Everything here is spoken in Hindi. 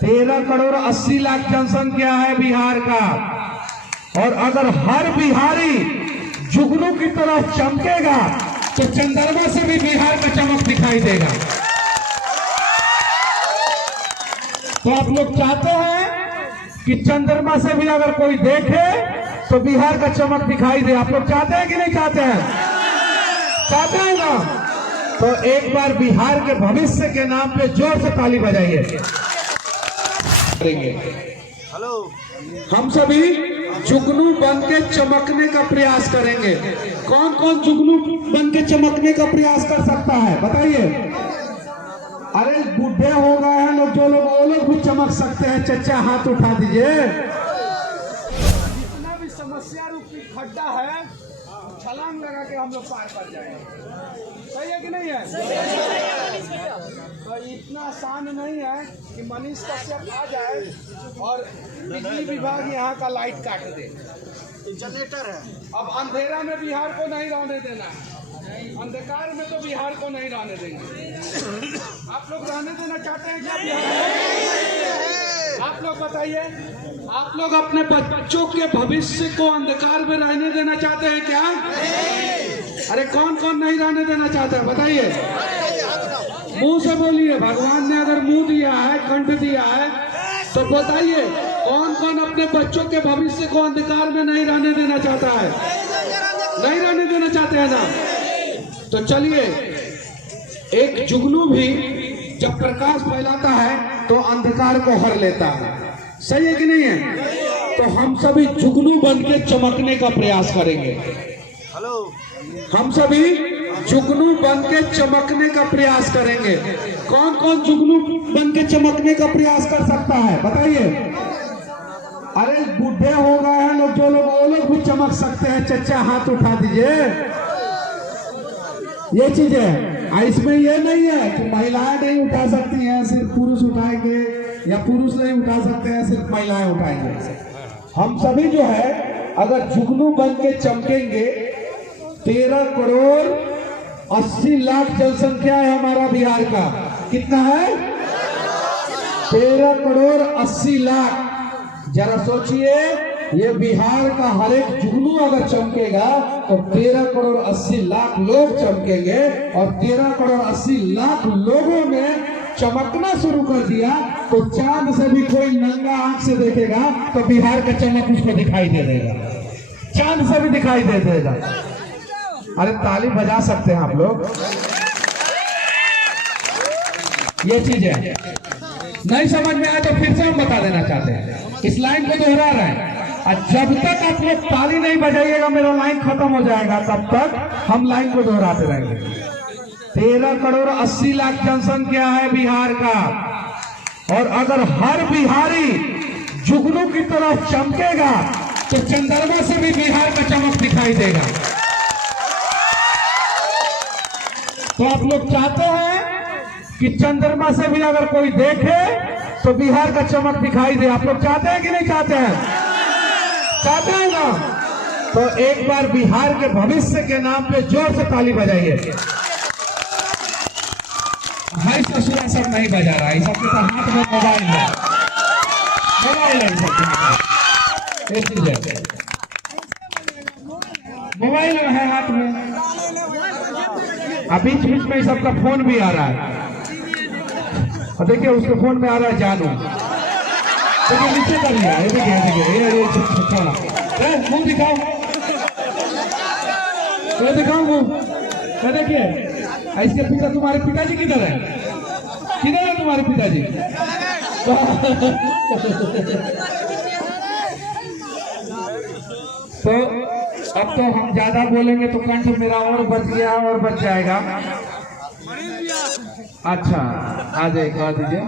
13,80,00,000 जनसंख्या है बिहार का। और अगर हर बिहारी जुगनू की तरह चमकेगा तो चंद्रमा से भी बिहार का चमक दिखाई देगा। तो आप लोग चाहते हैं कि चंद्रमा से भी अगर कोई देखे तो बिहार का चमक दिखाई दे। आप लोग चाहते हैं कि नहीं चाहते हैं? चाहते हैं ना? तो एक बार बिहार के भविष्य के नाम पे जोर से ताली बजाइए। हेलो, हम सभी जुगनू बन के चमकने का प्रयास करेंगे। कौन कौन जुगनू बन के चमकने का प्रयास कर सकता है बताइए? अरे बूढ़े हो गए हैं लोग, जो लोग वो लोग भी चमक सकते हैं। चचा हाथ उठा दीजिए। जितना भी समस्या रूपी खड्डा है छलांग लगा के हम लोग पार कर जाएंगे। सही है कि नहीं है? तो इतना आसान नहीं है कि मनीष कश्यप आ जाए और बिजली विभाग यहाँ का लाइट काट दे। जनरेटर है। अब अंधेरा में बिहार को नहीं रहने देना, अंधकार में तो बिहार को नहीं रहने देंगे। आप लोग रहने देना चाहते हैं क्या बिहार? आप लोग बताइए, आप लोग अपने बच्चों के भविष्य को अंधकार में रहने देना चाहते हैं क्या? अरे कौन कौन नहीं रहने देना चाहता है बताइए? मुंह से बोलिए। भगवान ने अगर मुंह दिया है, कंठ दिया है, तो बताइए कौन कौन अपने बच्चों के भविष्य को अंधकार में नहीं रहने देना चाहता है? नहीं रहने देना चाहते हैं ना? तो चलिए, एक जुगनू भी जब प्रकाश फैलाता है तो अंधकार को हर लेता है। सही है कि नहीं है? तो हम सभी जुगनू बन के चमकने का प्रयास करेंगे। हेलो, हम सभी जुगनू बन के चमकने का प्रयास करेंगे। कौन कौन जुगनू बन के चमकने का प्रयास कर सकता है बताइए? अरे बूढ़े हो गए हैं लोग, जो लोग वो लोग भी चमक सकते हैं। चचा हाथ उठा दीजिए। ये चीज है। इसमें ये नहीं है कि महिलाएं नहीं उठा सकती हैं, सिर्फ पुरुष उठाएंगे, या पुरुष नहीं उठा सकते हैं, सिर्फ महिलाएं उठाएंगे। हम सभी जो है अगर जुगनू बन के चमकेंगे, 13,80,00,000 जनसंख्या है हमारा बिहार का। कितना है? 13,80,00,000। जरा सोचिए, ये बिहार का हर एक जुगनू अगर चमकेगा तो 13,80,00,000 लोग चमकेंगे। और 13,80,00,000 लोगों ने चमकना शुरू कर दिया तो चांद से भी कोई नंगा आंख से देखेगा तो बिहार का चमक उसको दिखाई दे देगा, चांद से भी दिखाई दे देगा। अरे ताली बजा सकते हैं आप लोग। ये चीज है। नहीं समझ में आया तो फिर से हम बता देना चाहते हैं, इस लाइन को दोहरा रहे हैं। और जब तक आप लोग ताली नहीं बजाइएगा मेरा लाइन खत्म हो जाएगा, तब तक हम लाइन को दोहराते रहेंगे। 13,80,00,000 जनसंख्या है बिहार का। और अगर हर बिहारी जुगनू की तरह चमकेगा तो चंद्रमा से भी बिहार का चमक दिखाई देगा। तो आप लोग चाहते हैं कि चंद्रमा से भी अगर कोई देखे तो बिहार का चमक दिखाई दे। आप लोग चाहते हैं कि नहीं चाहते हैं? चाहते हैं ना? तो एक बार बिहार के भविष्य के नाम पे जोर से ताली बजाइए। भाई ससुरा सब नहीं बजा रहा है, सबके तो हाथ में मोबाइल है, मोबाइल है सबके। ये चीज है, मोबाइल है हाथ में। अब बीच बीच में सबका फोन भी आ रहा है। और देखिए उसके फोन में आ रहा है जानू। देखिए नीचे कर लिया। ये देखिए मुंह दिखाओ, ये दिखाओ मुंह। देखिए इसके पिता, तुम्हारे पिताजी किधर है? किधर है तुम्हारे पिताजी? तो अब तो हम ज्यादा बोलेंगे तो कंठ मेरा और बच गया और बच जाएगा। अच्छा आ जाए, कह दीजिए।